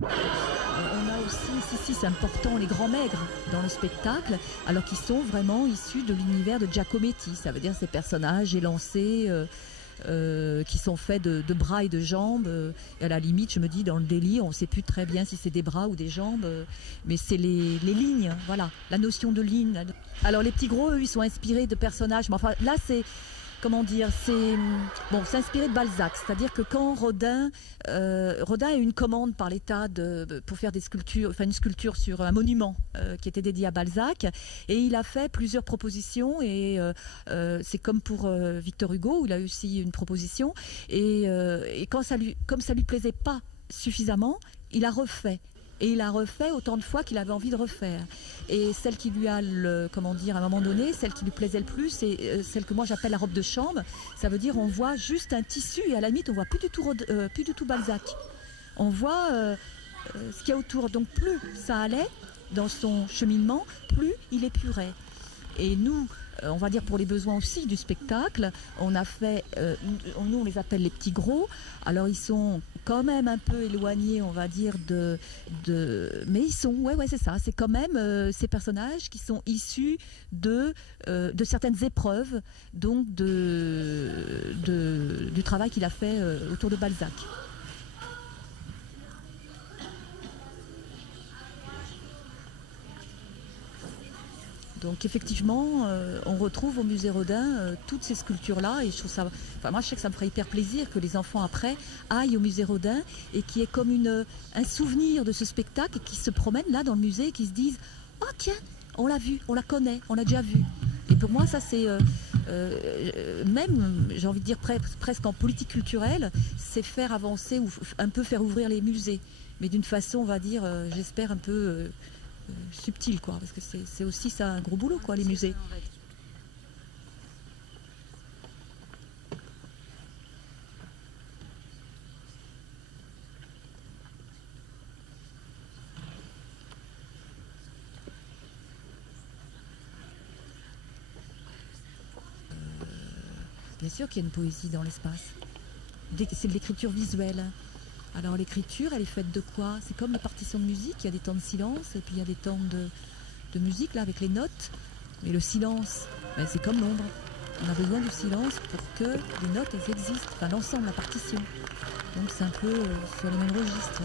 On a aussi, si c'est important, les grands maigres dans le spectacle, alors qu'ils sont vraiment issus de l'univers de Giacometti. Ça veut dire ces personnages élancés qui sont faits de bras et de jambes. Et à la limite, je me dis, dans le délire, on ne sait plus très bien si c'est des bras ou des jambes, mais c'est les lignes, voilà, la notion de ligne. Alors les petits gros, eux, ils sont inspirés de personnages, mais enfin là, c'est... Comment dire, c'est inspiré de Balzac, c'est-à-dire que quand Rodin a eu une commande par l'État pour faire des sculptures, enfin une sculpture sur un monument qui était dédié à Balzac, et il a fait plusieurs propositions, et c'est comme pour Victor Hugo où il a eu aussi une proposition, et comme ça lui plaisait pas suffisamment, il a refait. Et il a refait autant de fois qu'il avait envie de refaire. Et celle qui lui a, à un moment donné, celle qui lui plaisait le plus, c'est celle que moi j'appelle la robe de chambre. Ça veut dire on voit juste un tissu et à la limite on voit plus du tout Balzac. On voit ce qu'il y a autour. Donc plus ça allait dans son cheminement, plus il épurait. Et nous, on va dire pour les besoins aussi du spectacle, on a fait, nous on les appelle les petits gros. Alors ils sont quand même un peu éloignés, on va dire, mais ils sont, ouais c'est ça, c'est quand même ces personnages qui sont issus de certaines épreuves, donc du travail qu'il a fait autour de Balzac. Donc effectivement, on retrouve au musée Rodin toutes ces sculptures-là, et je trouve ça, enfin moi je sais que ça me ferait hyper plaisir que les enfants après aillent au musée Rodin et qu'il y ait comme un souvenir de ce spectacle, et qu'ils se promènent là dans le musée et qu'ils se disent « Oh tiens, on l'a vu, on la connaît, on l'a déjà vu ». Et pour moi ça c'est, même j'ai envie de dire presque en politique culturelle, c'est faire avancer ou un peu faire ouvrir les musées, mais d'une façon on va dire, j'espère un peu... subtil, quoi, parce que c'est aussi ça un gros boulot, quoi, les musées. Bien sûr qu'il y a une poésie dans l'espace. C'est de l'écriture visuelle. Alors l'écriture, elle est faite de quoi? C'est comme la partition de musique, il y a des temps de silence et puis il y a des temps de musique là avec les notes. Mais le silence, ben, c'est comme l'ombre. On a besoin du silence pour que les notes elles existent, enfin l'ensemble, la partition. Donc c'est un peu sur le même registre.